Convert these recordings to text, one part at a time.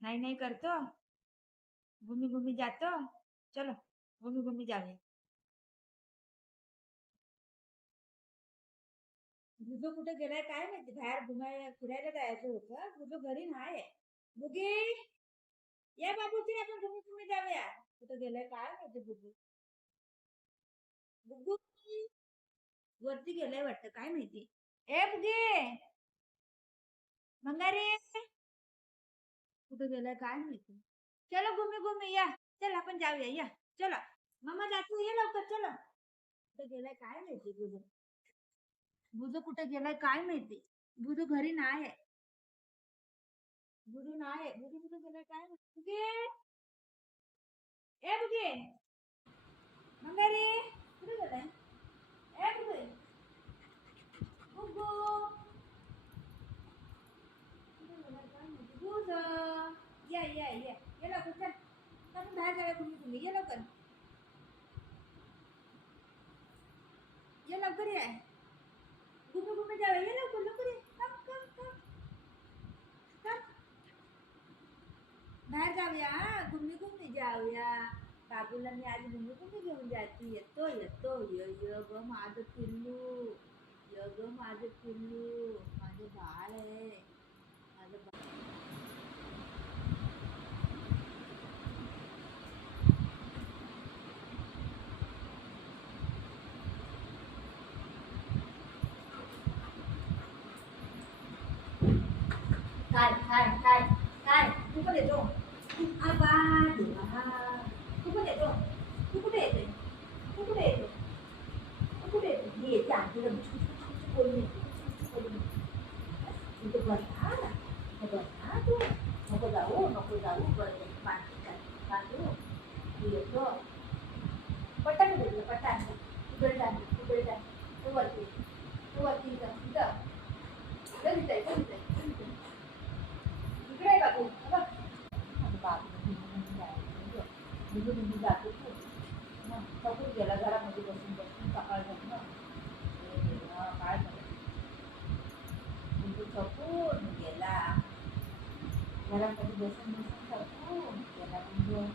नाही नाही करतो. घुमी घुमी जातो. चलो घुमी घुमी जाऊया. गुजो कुठे गेलाय काय माहिती. बाहेर घुमायला फिरायला जायचं होतं. गुजो घरी नाही. बुगी ये बाबूची आपण घुमी घुमी जाऊया. कुठे गेलाय काय माहिती बुगी. बुगू वरती गेलाय वाटतं काय माहिती. ए बुगी मंगारी कुठे गेलाय काय माहिती. चलो घुमी घुमी या. चल आपण जाऊया या. चला मम्मा जातो ये लवकर चलो. कुठे गेलाय काय माहिती बुजू. बुजू कुठे गेलाय काय माहिती. बुजू घरी नाही. बुजू नाही. बुजू कुठे गेलाय काय माहिती. बुगे ए बुगे मंगारी कुठे गेलाय. ए बुगे बुगू कुठे गेलाय काय माहिती. बुजू या या या ये लवकर चल. आपण बाहेर जाऊया घुमी घुमी ये लवकर. ये लवकर ये. घुमी घुमी जाऊया ये लवकर लवकर ये. कम कम कम कम. बाहेर जाऊया घुमी घुमी जाऊया. बाबूला मी आज घुमी घुमी घेऊन जाते. येतो येतो य य ग माझं पिल्लू. य ग माझं पिल्लू. माझं बाळ आहे. माझं बाळ. काय काय काय काय तू पण येतो. आबा देवा तू पण येतो. तू कुठे येते. तू कुठे येतो. तू कुठे येतो. मी येते आजीला बोलून येते. बोलून येते. इथे बस हा ना. बस हा तू नको जाऊ नको जाऊ. बस बांधू मी येतो. पट्टा घेतलं पट्टा आणला. उघड जा उघड जा. तो वरती तो वरती इथं इथं इथं इथं इथं इथं इकडे आहे बाबू बघ. बाबू निघून जातो तू. मग थकून गेला घरामध्ये बसून बसून सकाळ झाली ना. काय करायचं थकून गेला. घरामध्ये बसून बसून थकून गेला म्हणजे.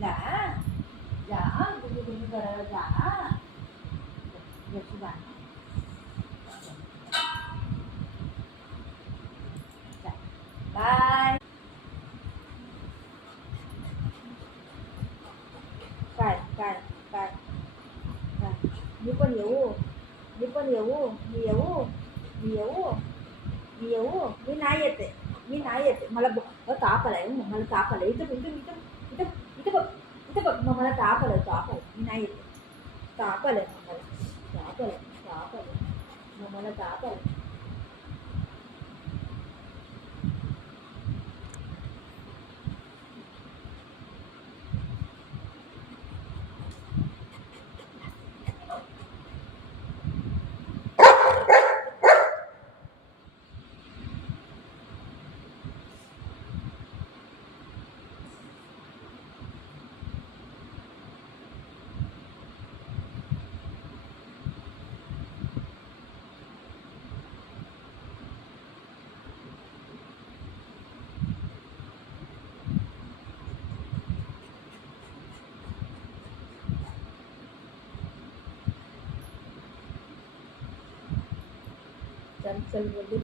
जा जा तुम्ही तुम्ही करायला जा. याची जा बाय. काय काय काय काय मी पण येऊ. मी पण येऊ. मी येऊ. मी येऊ. मी येऊ. मी नाही येते. मी नाही येते. मला ताप आलाय. मला ताप आलाय. इथं इथं इथं इथं इथं बघ. इथं बघ मग मला ताप आलाय. ताप आलाय. मी नाही येते. ताप आलाय मग मला. ताप आलाय. ताप आलाय मग मला ताप आलाय. चल चल बोलली.